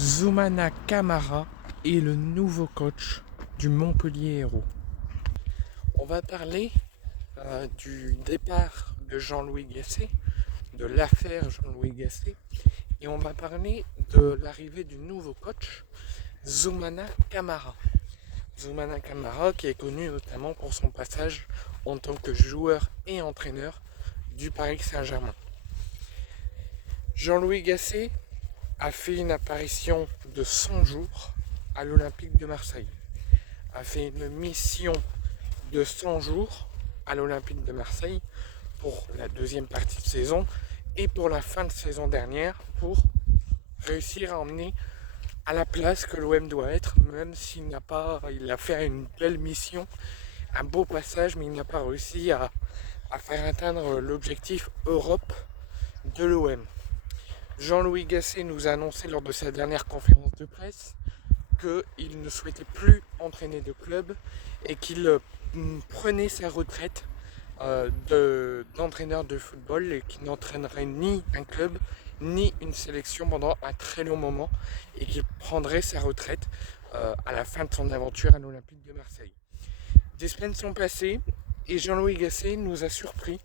Zoumana Camara est le nouveau coach du Montpellier Hérault. On va parler du départ de Jean-Louis Gasset, de l'affaire Jean-Louis Gasset, et on va parler de l'arrivée du nouveau coach, Zoumana Camara. Zoumana Camara qui est connu notamment pour son passage en tant que joueur et entraîneur du Paris Saint-Germain. Jean-Louis Gasset a fait une apparition de 100 jours à l'Olympique de Marseille, a fait une mission de 100 jours à l'Olympique de Marseille pour la deuxième partie de saison et pour la fin de saison dernière pour réussir à emmener à la place que l'OM doit être, même s'il il a fait une belle mission, un beau passage, mais il n'a pas réussi à faire atteindre l'objectif Europe de l'OM. Jean-Louis Gasset nous a annoncé lors de sa dernière conférence de presse qu'il ne souhaitait plus entraîner de club et qu'il prenait sa retraite d'entraîneur de football et qu'il n'entraînerait ni un club ni une sélection pendant un très long moment et qu'il prendrait sa retraite à la fin de son aventure à l'Olympique de Marseille. Des semaines sont passées et Jean-Louis Gasset nous a surpris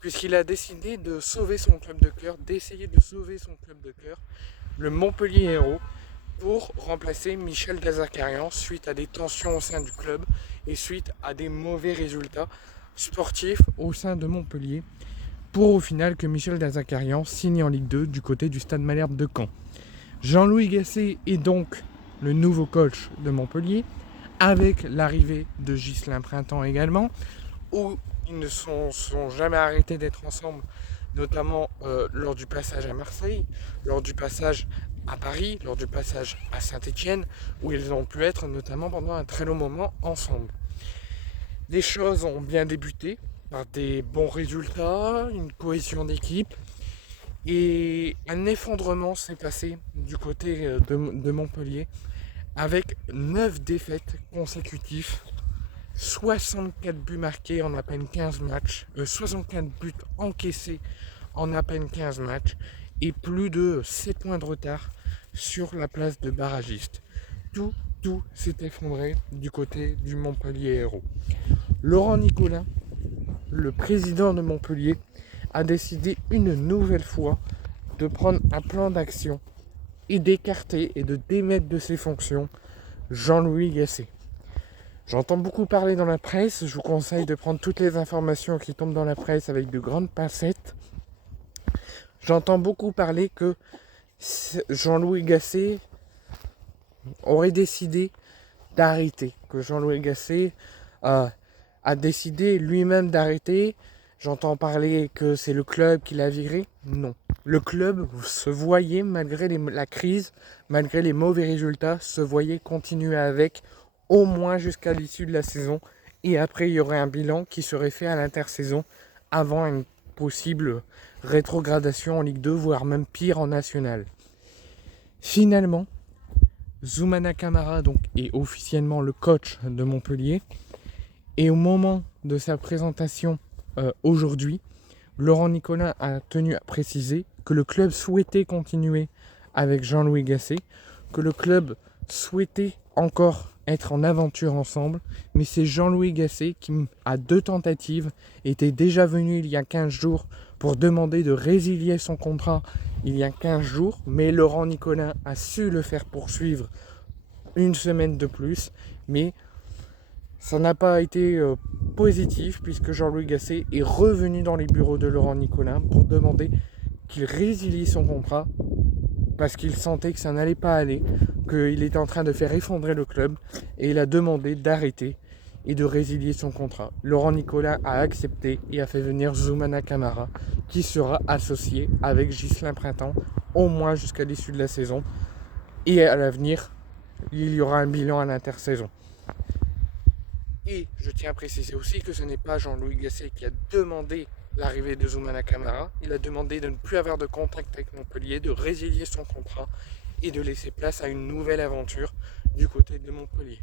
puisqu'il a décidé de sauver son club de cœur, d'essayer de sauver son club de cœur, le Montpellier Hérault, pour remplacer Michel Dazakarian suite à des tensions au sein du club et suite à des mauvais résultats sportifs au sein de Montpellier, pour au final que Michel Dazakarian signe en Ligue 2 du côté du Stade Malherbe de Caen. Jean-Louis Gasset est donc le nouveau coach de Montpellier, avec l'arrivée de Ghislain Printemps également, où ils ne sont jamais arrêtés d'être ensemble, notamment lors du passage à Marseille, lors du passage à Paris, lors du passage à Saint-Etienne, où ils ont pu être notamment pendant un très long moment ensemble. Les choses ont bien débuté par des bons résultats, une cohésion d'équipe, et un effondrement s'est passé du côté de Montpellier, avec 9 défaites consécutives, 64 buts marqués en à peine 15 matchs, 64 buts encaissés en à peine 15 matchs et plus de 7 points de retard sur la place de barragiste. Tout s'est effondré du côté du Montpellier Hérault. Laurent Nicolin, le président de Montpellier, a décidé une nouvelle fois de prendre un plan d'action et d'écarter et de démettre de ses fonctions Jean-Louis Gasset. J'entends beaucoup parler dans la presse, je vous conseille de prendre toutes les informations qui tombent dans la presse avec de grandes pincettes. J'entends beaucoup parler que Jean-Louis Gasset aurait décidé d'arrêter, que Jean-Louis Gasset a décidé lui-même d'arrêter. J'entends parler que c'est le club qui l'a viré. Non. Le club se voyait, malgré la crise, malgré les mauvais résultats, se voyait continuer avec au moins jusqu'à l'issue de la saison. Et après, il y aurait un bilan qui serait fait à l'intersaison avant une possible rétrogradation en Ligue 2, voire même pire en National. Finalement, Zoumana Camara donc, est officiellement le coach de Montpellier. Et au moment de sa présentation aujourd'hui, Laurent Nicolin a tenu à préciser que le club souhaitait continuer avec Jean-Louis Gasset, que le club souhaitait encore être en aventure ensemble, mais c'est Jean-Louis Gasset qui, à 2 tentatives, était déjà venu il y a 15 jours pour demander de résilier son contrat il y a 15 jours, mais Laurent Nicolin a su le faire poursuivre une semaine de plus, mais ça n'a pas été positif puisque Jean-Louis Gasset est revenu dans les bureaux de Laurent Nicolin pour demander qu'il résilie son contrat parce qu'il sentait que ça n'allait pas aller, qu'il était en train de faire effondrer le club et il a demandé d'arrêter et de résilier son contrat. Laurent Nicolin a accepté et a fait venir Zoumana Camara qui sera associé avec Ghislain Printemps au moins jusqu'à l'issue de la saison et à l'avenir il y aura un bilan à l'intersaison. Et je tiens à préciser aussi que ce n'est pas Jean-Louis Gasset qui a demandé l'arrivée de Zoumana Camara. Il a demandé de ne plus avoir de contact avec Montpellier, de résilier son contrat et de laisser place à une nouvelle aventure du côté de Montpellier.